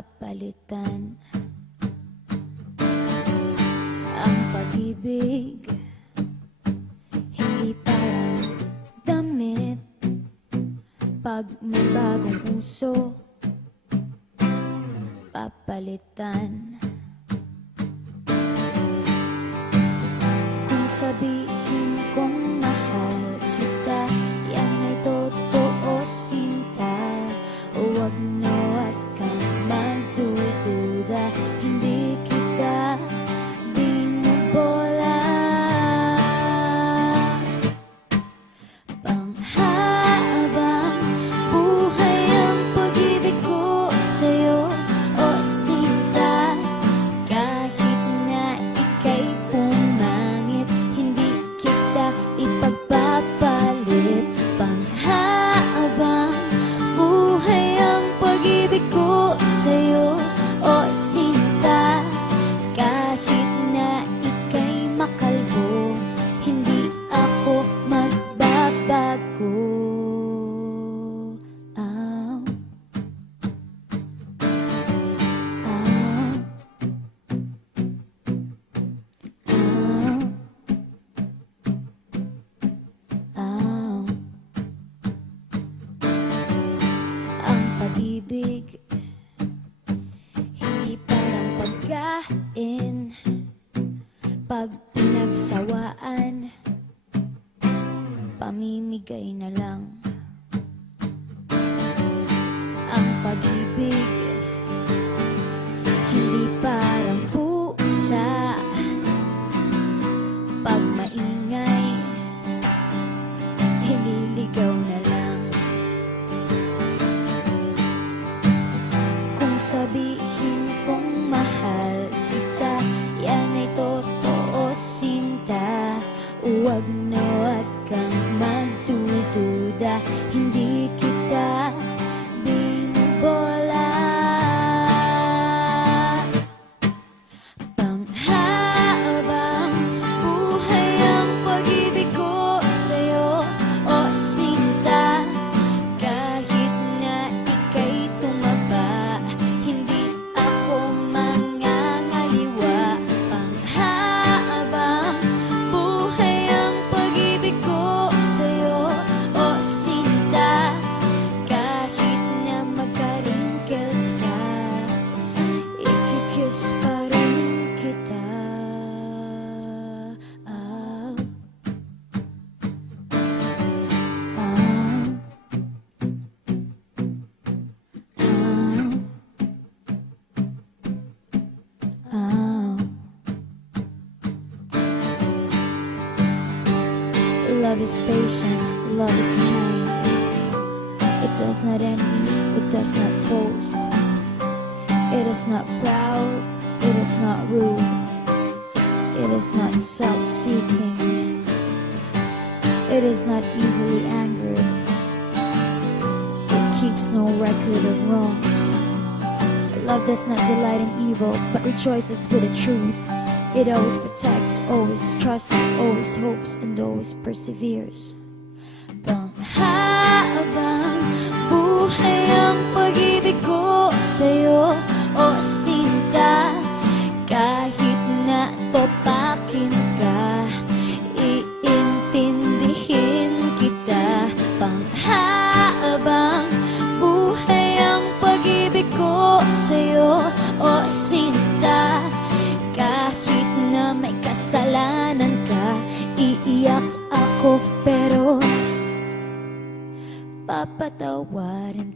papalitan ang pag-ibig. Hindi parang damit pag may bagong uso, papalitan. Kung sabihin kong mahal kita, yan ay totoo, sinta. Huwag na at kang magdududa, hindi kita binubola. Panghabang buhay ang pag-ibig ko sa'yo, o sinta. Kahit na ika'y pumangit, hindi kita ipagpapalit. Panghabang buhay ang pag-ibig ko sa'yo, o sinta. Kahit na ika'y makalbo, hindi ako magbabago. Oh. Oh. Oh. Oh. Ang pag-ibig hindi parang pagkain, pag pinagsawaan, pamimigay na lang. Ang pag-ibig hindi parang pusa, pag maingay, ililigaw na lang. Kung sabihin kong mahal kita, yan ay totoo, sinta. Huwag na at kang magdududa, hindi kita binubola. Panghabang buhay ang pag-ibig ko sa'yo, o sinta. Kahit na ika'y tumaba, hindi ako mangangaliwa. Panghabang buhay ang pag-ibig ko sa'yo, o sinta. Kahit na magka-wrinkles ka, ikikiss pa rin kita. Ah. Ah. Ah. Love is patient, love is kind. It does not envy, it does not boast. It is not proud, it is not rude. It is not self-seeking. It is not easily angered. It keeps no record of wrongs. Love does not delight in evil, but rejoices with the truth. It always protects, always trusts, always hopes, and always perseveres. Panghabang buhay ang pag-ibig ko sa'yo, o sinta. Kahit na topakin ka, iintindihin kita. Panghabang buhay ang pag-ibig ko sa'yo, o sinta. Kahit na may kasalanan ka, iiyak ako pero papatawarin